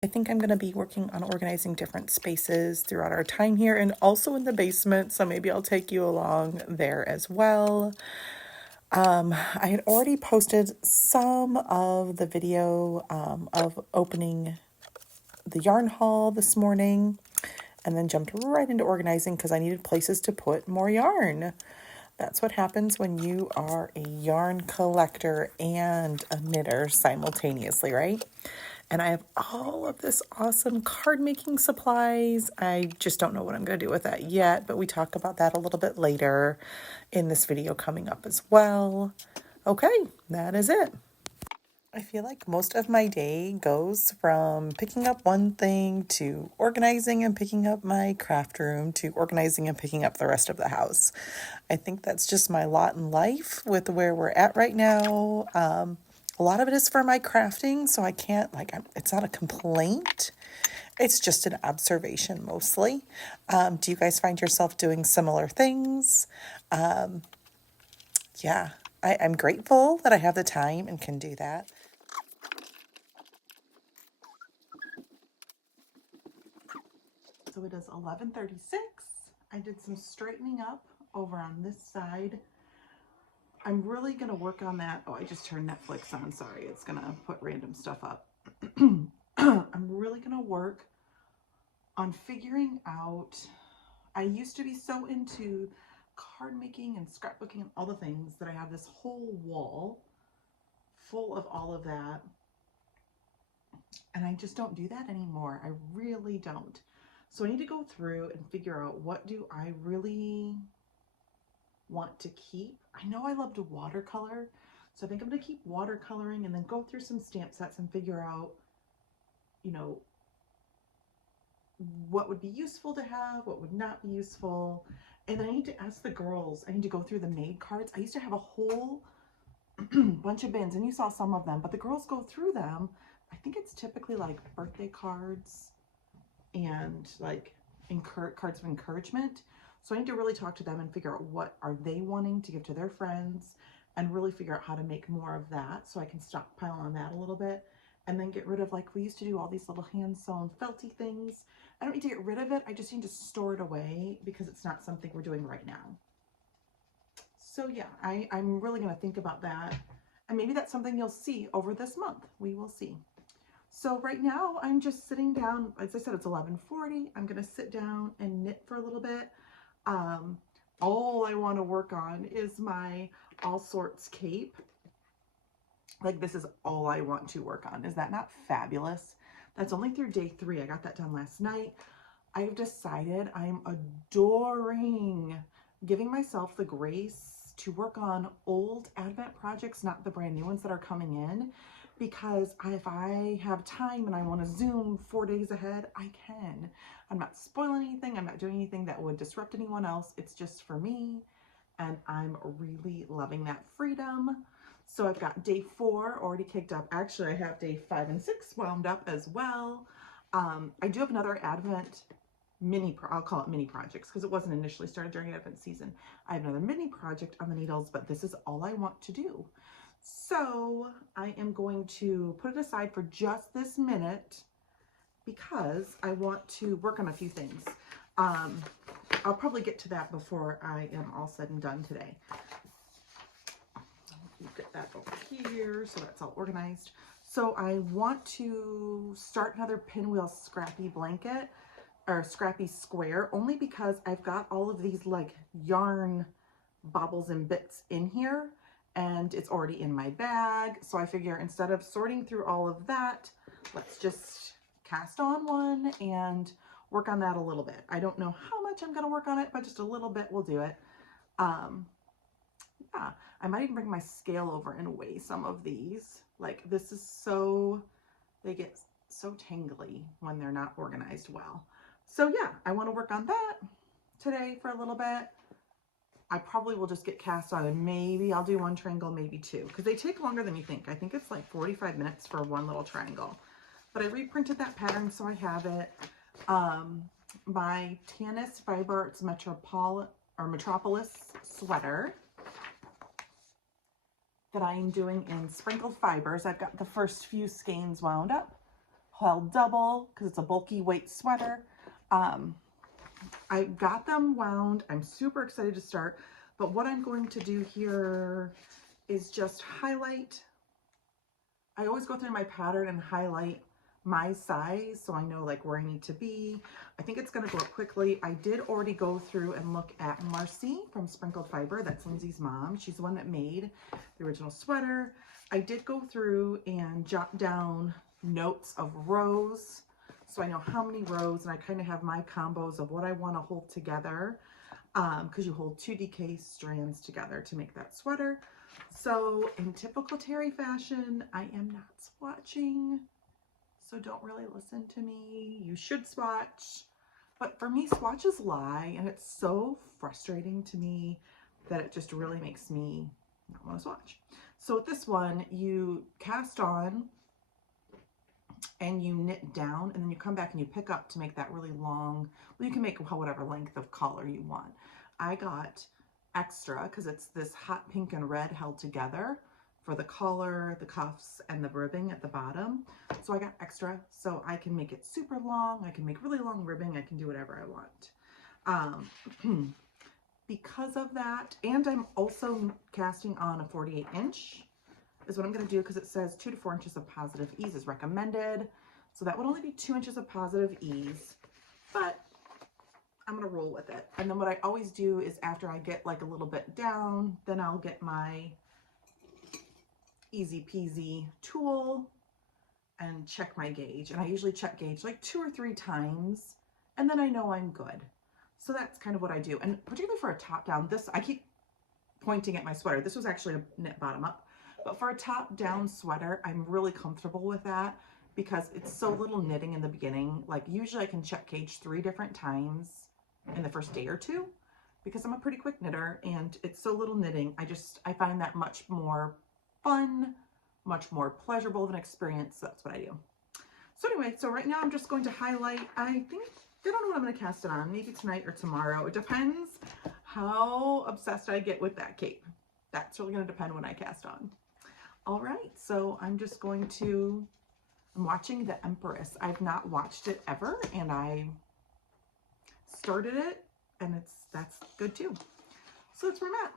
I think I'm going to be working on organizing different spaces throughout our time here and also in the basement, so maybe I'll take you along there as well. I had already posted some of the video of opening the yarn haul this morning and then jumped right into organizing because I needed places to put more yarn. That's what happens when you are a yarn collector and a knitter simultaneously, right? And I have all of this awesome card making supplies. I just don't know what I'm going to do with that yet, but we talk about that a little bit later in this video coming up as well. Okay, that is it. I feel like most of my day goes from picking up one thing to organizing and picking up my craft room to organizing and picking up the rest of the house. I think that's just my lot in life with where we're at right now. A lot of it is for my crafting, so I can't, it's not a complaint. It's just an observation mostly. Do you guys find yourself doing similar things? Yeah, I'm grateful that I have the time and can do that. So it is 11:36. I did some straightening up over on this side. I'm really going to work on that. Oh, I just turned Netflix on. Sorry, it's going to put random stuff up. I'm really going to work on figuring out. I used to be so into card making and scrapbooking and all the things that I have this whole wall full of all of that. And I just don't do that anymore. I really don't. So I need to go through and figure out, what do I really want to keep? I know I love to watercolor, so I think I'm going to keep watercoloring and then go through some stamp sets and figure out, you know, what would be useful to have, what would not be useful. And then I need to ask the girls, I need to go through the made cards. I used to have a whole bunch of bins, and you saw some of them, but the girls go through them. I think it's typically like birthday cards and like cards of encouragement. So I need to really talk to them and figure out what are they wanting to give to their friends and really figure out how to make more of that so I can stockpile on that a little bit and then get rid of, like, we used to do all these little hand sewn felty things. I don't need to get rid of it. I just need to store it away because it's not something we're doing right now. So yeah, I'm really going to think about that. And maybe that's something you'll see over this month. We will see. So right now I'm just sitting down. As I said, it's 11:40. I'm going to sit down and knit for a little bit. All I want to work on is my All Sorts cape. Like, this is all I want to work on. Is that not fabulous? That's only through day 3. I got that done last night. I've decided I'm adoring giving myself the grace to work on old Advent projects, not the brand new ones that are coming in, because if I have time and I want to zoom 4 days ahead, I can. I'm not spoiling anything. I'm not doing anything that would disrupt anyone else. It's just for me, and I'm really loving that freedom. So I've got day 4 already kicked up. Actually, I have day 5 and 6 wound up as well. I do have another Advent I'll call it mini projects because it wasn't initially started during Advent season. I have another mini project on the needles, but this is all I want to do. So I am going to put it aside for just this minute because I want to work on a few things. I'll probably get to that before I am all said and done today. Get that over here so that's all organized. So I want to start another Pinwheel Scrappy blanket or Scrappy square, only because I've got all of these like yarn bobbles and bits in here and it's already in my bag. So I figure instead of sorting through all of that, let's just cast on one and work on that a little bit. I don't know how much I'm going to work on it, but just a little bit will do it. Yeah, I might even bring my scale over and weigh some of these. Like, this is so, they get so tangly when they're not organized well. So yeah, I want to work on that today for a little bit. I probably will just get cast on and maybe I'll do one triangle, maybe 2, because they take longer than you think. I think it's like 45 minutes for one little triangle. But I reprinted that pattern, so I have it. My Tanis Fiber Arts Metropolis sweater that I am doing in sprinkled fibers. I've got the first few skeins wound up. held double because it's a bulky weight sweater. I got them wound. I'm super excited to start, but what I'm going to do here is just highlight. I always go through my pattern and highlight my size so I know like where I need to be. I think it's going to go up quickly. I did already go through and look at Marcy from Sprinkled Fiber. That's Lindsay's mom. She's the one that made the original sweater. I did go through and jot down notes of rows so I know how many rows, and I kind of have my combos of what I want to hold together because you hold 2 DK strands together to make that sweater. So in typical Terry fashion, I am not swatching, so don't really listen to me. You should swatch, but for me, swatches lie, and it's so frustrating to me that it just really makes me not want to swatch. So with this one, you cast on and you knit down, and then you come back and you pick up to make that really long, well, you can make whatever length of collar you want. I got extra because it's this hot pink and red held together for the collar, the cuffs, and the ribbing at the bottom. So I got extra so I can make it super long. I can make really long ribbing. I can do whatever I want. Because of that, and I'm also casting on a 48-inch is what I'm going to do, because it says 2 to 4 inches of positive ease is recommended. So that would only be 2 inches of positive ease, but I'm going to roll with it. And then what I always do is after I get like a little bit down, then I'll get my easy peasy tool and check my gauge. And I usually check gauge like 2 or 3 times, and then I know I'm good. So that's kind of what I do. And particularly for a top down, this, I keep pointing at my sweater. This was actually a knit bottom up. But for a top-down sweater, I'm really comfortable with that because it's so little knitting in the beginning. Like usually I can check gauge 3 different times in the first day or 2 because I'm a pretty quick knitter and it's so little knitting. I find that much more fun, much more pleasurable of an experience. So that's what I do. So anyway, so right now I'm just going to highlight. I don't know what I'm going to cast it on. Maybe tonight or tomorrow. It depends how obsessed I get with that cape. That's really going to depend when I cast on. All right, so I'm just going to, I'm watching The Empress. I've not watched it ever, and I started it, and that's good too. So that's where I'm at.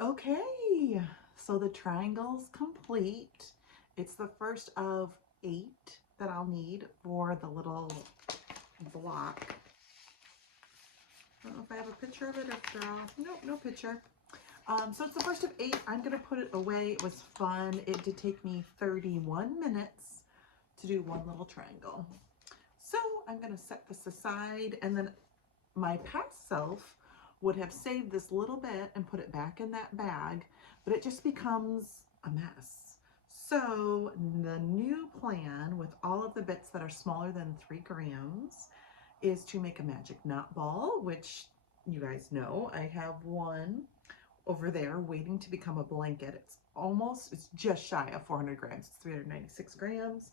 Okay, so the triangle's complete. It's the first of 8 that I'll need for the little block. I don't know if I have a picture of it or if they're all, nope, no picture. So it's the first of 8. I'm going to put it away. It was fun. It did take me 31 minutes to do one little triangle. So I'm going to set this aside, and then my past self would have saved this little bit and put it back in that bag, but it just becomes a mess. So the new plan with all of the bits that are smaller than 3 grams is to make a magic knot ball, which you guys know I have one over there waiting to become a blanket. It's just shy of 400 grams. It's 396 grams.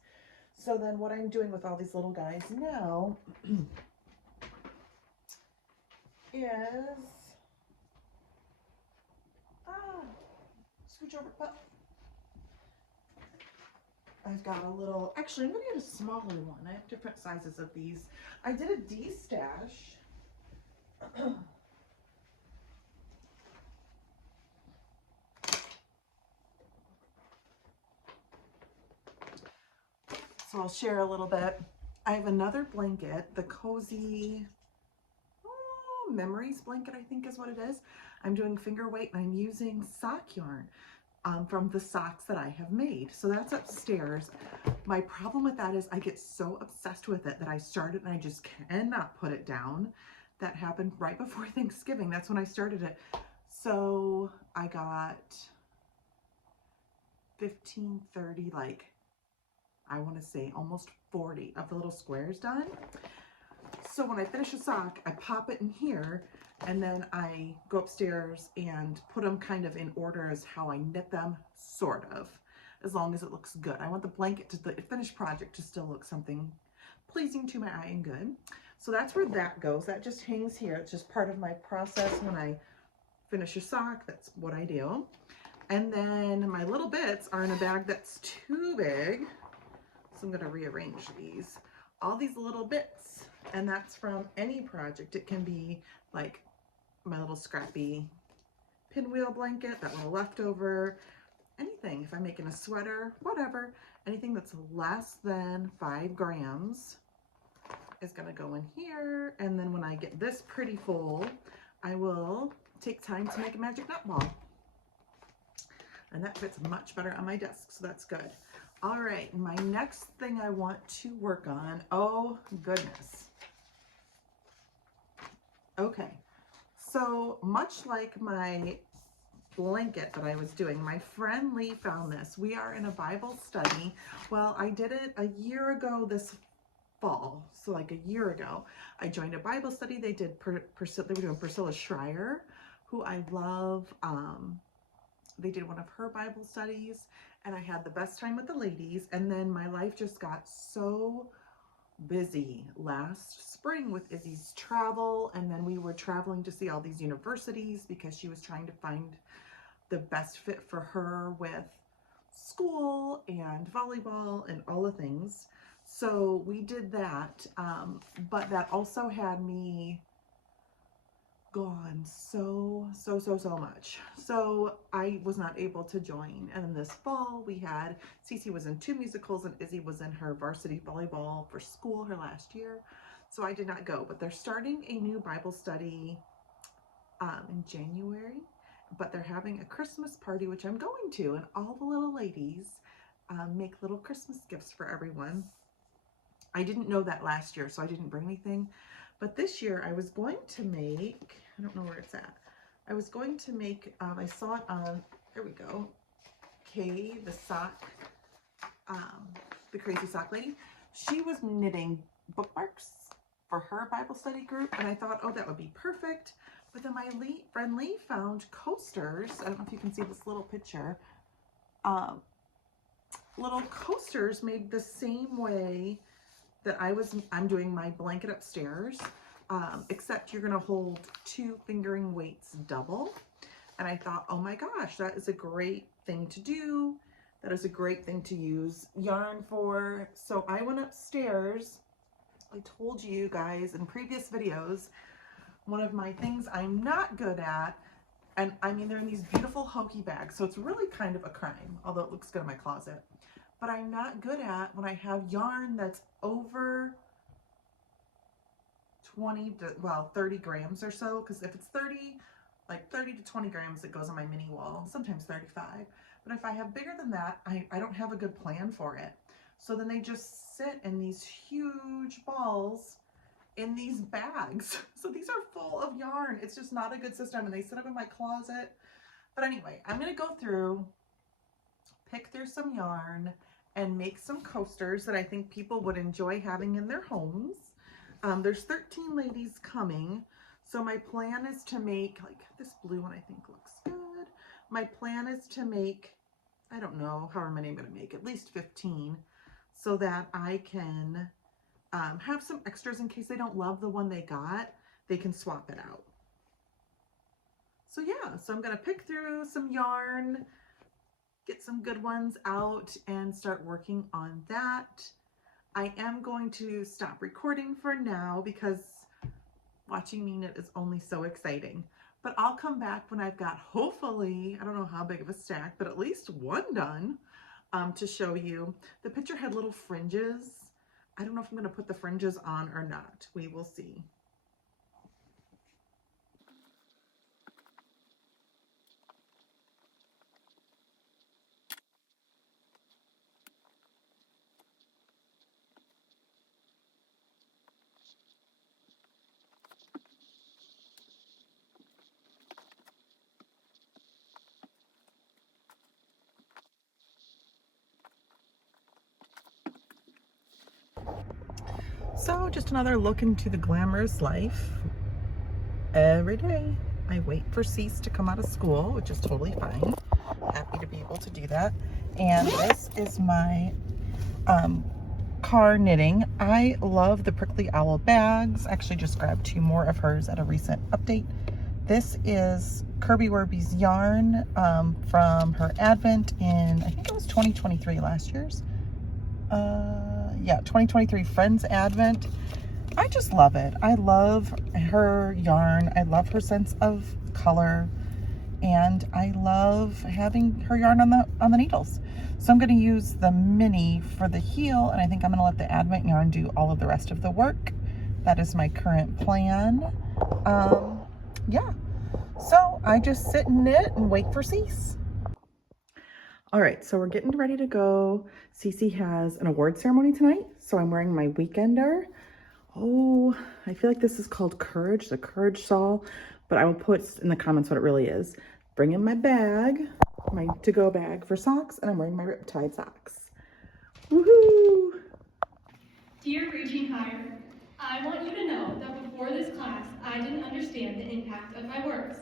So then what I'm doing with all these little guys now is, scooch over, but I've got a little, actually I'm gonna get a smaller one. I have different sizes of these. I did a D-stash. So I'll share a little bit. I have another blanket, the Cozy Memories blanket, I think is what it is. I'm doing finger weight, and I'm using sock yarn from the socks that I have made. So that's upstairs. My problem with that is I get so obsessed with it that I started and I just cannot put it down. That happened right before Thanksgiving. That's when I started it. So I got 15, 30, like I want to say almost 40 of the little squares done. So when I finish a sock, I pop it in here, and then I go upstairs and put them kind of in order as how I knit them, sort of, as long as it looks good. I want the blanket, to the finished project, to still look something pleasing to my eye and good. So that's where that goes. That just hangs here. It's just part of my process. When I finish a sock, that's what I do. And then my little bits are in a bag that's too big. So I'm going to rearrange these. All these little bits, and that's from any project. It can be like my little scrappy pinwheel blanket, that little leftover, anything. If I'm making a sweater, whatever, anything that's less than 5 grams is going to go in here. And then when I get this pretty full, I will take time to make a magic knot ball. And that fits much better on my desk, so that's good. All right, my next thing I want to work on, oh goodness. Okay, so much like my blanket that I was doing, my friend Lee found this. We are in a Bible study. Well, I did it a year ago this fall, so like a year ago. I joined a Bible study. They did, they were doing Priscilla Schreier, who I love. They did one of her Bible studies, and I had the best time with the ladies. And then my life just got so busy last spring with Izzy's travel, and then we were traveling to see all these universities because she was trying to find the best fit for her with school and volleyball and all the things. So we did that, but that also had me gone so much. So I was not able to join. And then this fall we had, Cece was in 2 musicals and Izzy was in her varsity volleyball for school her last year. So I did not go, but they're starting a new Bible study in January, but they're having a Christmas party, which I'm going to, and all the little ladies make little Christmas gifts for everyone. I didn't know that last year, so I didn't bring anything. But this year I was going to make, I don't know where it's at. I was going to make, I saw it on, there we go, Kay, the sock, the crazy sock lady. She was knitting bookmarks for her Bible study group, and I thought, oh, that would be perfect. But then my friend Lee found coasters. I don't know if you can see this little picture. Little coasters made the same way that I'm doing my blanket upstairs, except you're gonna hold 2 fingering weights double. And I thought, oh my gosh, that is a great thing to do. That is a great thing to use yarn for. So I went upstairs. I told you guys in previous videos, one of my things I'm not good at, and I mean, they're in these beautiful hokey bags, so it's really kind of a crime, although it looks good in my closet. But I'm not good at when I have yarn that's over 20 to, well, 30 grams or so, because if it's 30, like 30 to 20 grams that goes on my mini wall, sometimes 35. But if I have bigger than that, I don't have a good plan for it. So then they just sit in these huge balls in these bags. So these are full of yarn. It's just not a good system, and they sit up in my closet. But anyway, I'm gonna go through, pick through some yarn and make some coasters that I think people would enjoy having in their homes. There's 13 ladies coming. So my plan is to make, like this blue one I think looks good. My plan is to make, I don't know however many I'm gonna make, at least 15, so that I can have some extras in case they don't love the one they got, they can swap it out. So yeah, so I'm gonna pick through some yarn, get some good ones out and start working on that. I am going to stop recording for now because watching me knit is only so exciting. But I'll come back when I've got, hopefully, I don't know how big of a stack, but at least one done to show you. The picture had little fringes. I don't know if I'm going to put the fringes on or not. We will see. So just another look into the glamorous life. Every day I wait for Cease to come out of school, which is totally fine. Happy to be able to do that. And this is my car knitting. I love the Prickly Owl bags. Actually just grabbed 2 more of hers at a recent update. This is Kirby Werby's yarn from her advent in, I think it was 2023, last year's. Yeah, 2023 Friends Advent. I just love it. I love her yarn. I love her sense of color, and I love having her yarn on the needles. So I'm going to use the mini for the heel, and I think I'm going to let the Advent yarn do all of the rest of the work. That is my current plan. Yeah. So I just sit and knit and wait for Cease. All right, so we're getting ready to go. Cece has an award ceremony tonight, so I'm wearing my weekender. Oh, I feel like this is called Courage, the Courage shawl, but I will put in the comments what it really is. Bring in my bag, my to-go bag for socks, and I'm wearing my Riptide socks. Woohoo! Dear Reaching Higher, I want you to know that before this class, I didn't understand the impact of my words.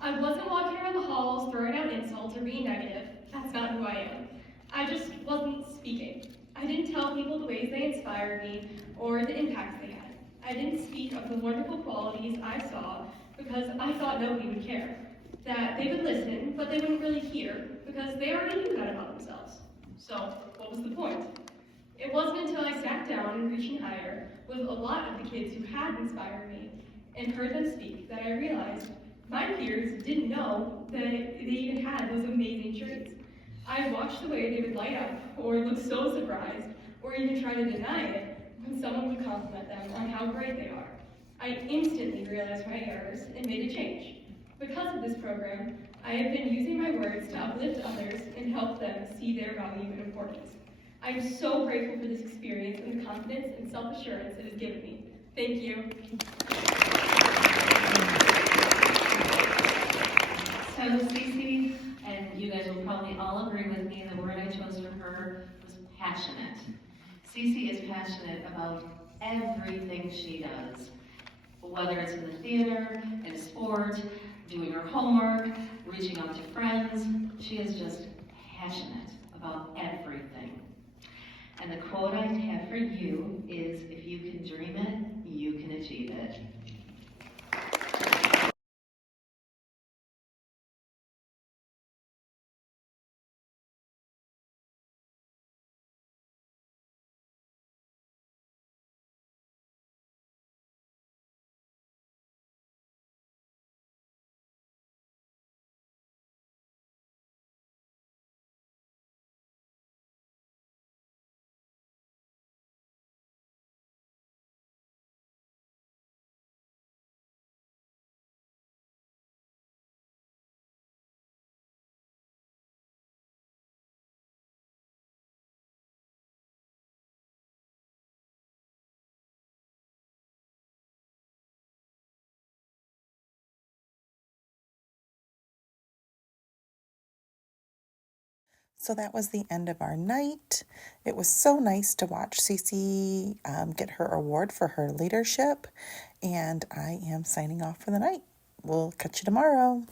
I wasn't walking around the halls throwing out insults or being negative. That's not who I am. I just wasn't speaking. I didn't tell people the ways they inspired me or the impacts they had. I didn't speak of the wonderful qualities I saw because I thought nobody would care. That they would listen, but they wouldn't really hear because they already knew that about themselves. So, what was the point? It wasn't until I sat down in Reaching Higher with a lot of the kids who had inspired me and heard them speak that I realized my peers didn't know that they even had those amazing traits. I watched the way they would light up or look so surprised or even try to deny it when someone would compliment them on how great they are. I instantly realized my errors and made a change. Because of this program, I have been using my words to uplift others and help them see their value and importance. I am so grateful for this experience and the confidence and self-assurance it has given me. Thank you. So Cece, and you guys will probably all agree with me, the word I chose for her was passionate. Cece is passionate about everything she does, whether it's in the theater, in sport, doing her homework, reaching out to friends. She is just passionate about everything. And the quote I have for you is, if you can dream it, you can achieve it. So that was the end of our night. It was so nice to watch Cece get her award for her leadership. And I am signing off for the night. We'll catch you tomorrow.